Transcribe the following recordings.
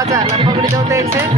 बच्चाहरूलाई पक्रिदेऊ त एकछिन।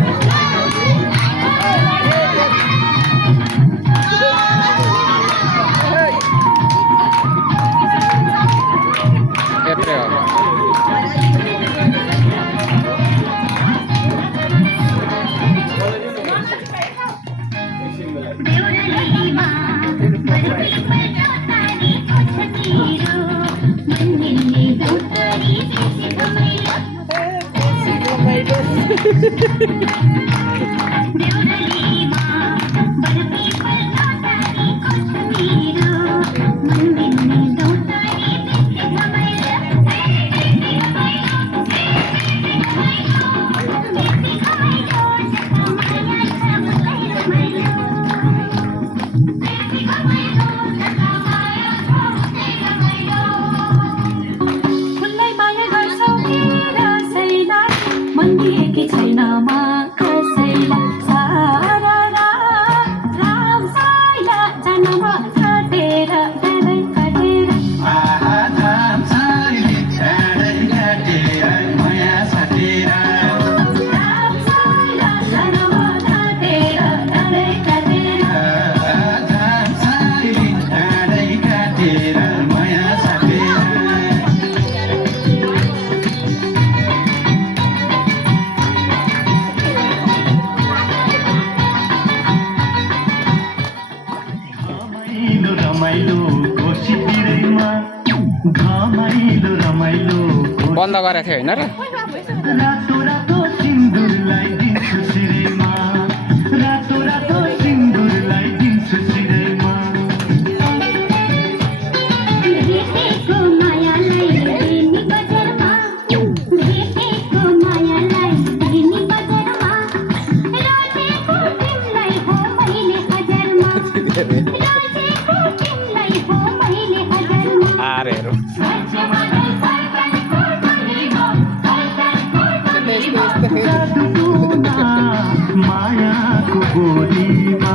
बन्द गरेको थियो होइन र? आरेहरू मायाको गोलीमा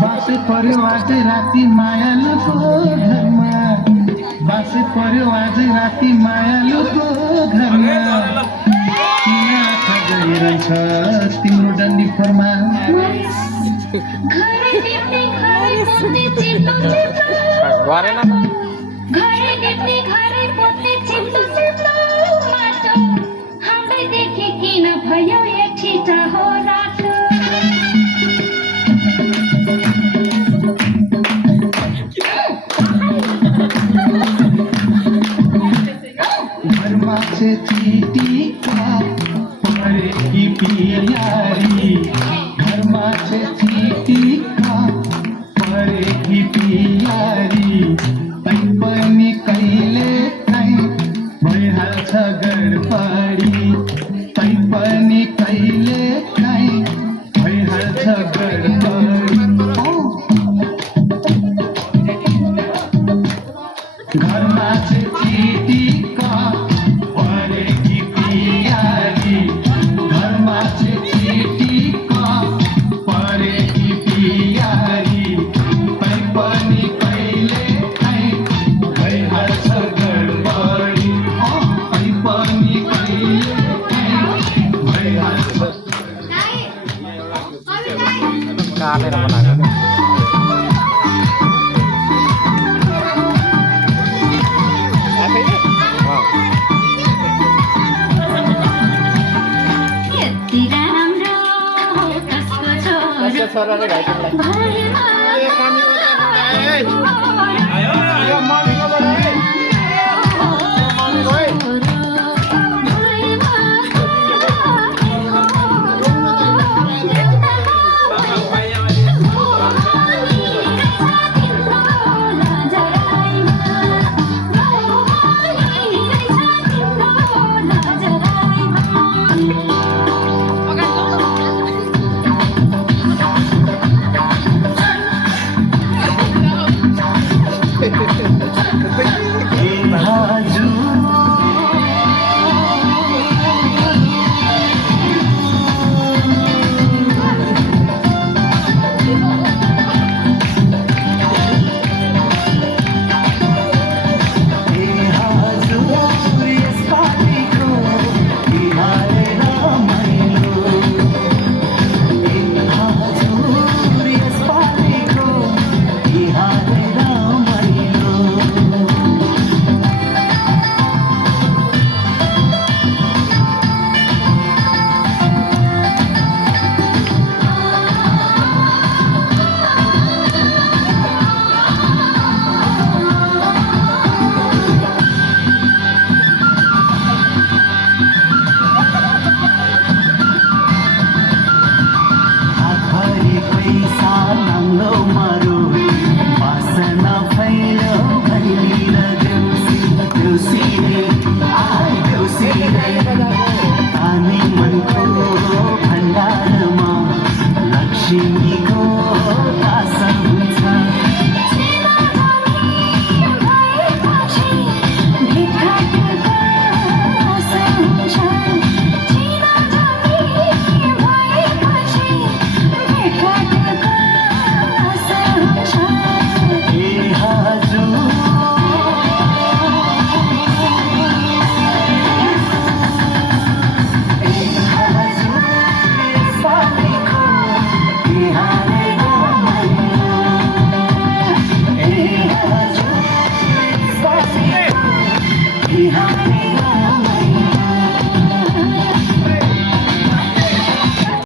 बाँसे पर्यो आज राति मायालुको घरमा, बाँसे पर्यो आज राति मायालुको घरमा, किन आँखा गइरहेछ तिम्रो डन्डी फोरमा। घरमा से चीटी का परेगी पियारी, घरमा से चीटी का परेगी पियारी, पनि कहिले काहीँ भइहाल्छ गडबडी, पनि कहिले काहीँ भइहाल्छ गडबडी। घरमा से चीटी का परेगी पियारी, घरमा से चीटी का परेगी पियारी, पनि कहिले काहीँ भइहाल्छ गडबडी, पनि कहिले काहीँ भइहाल्छ। काटेर बनाएको छोराले घाइतेलाई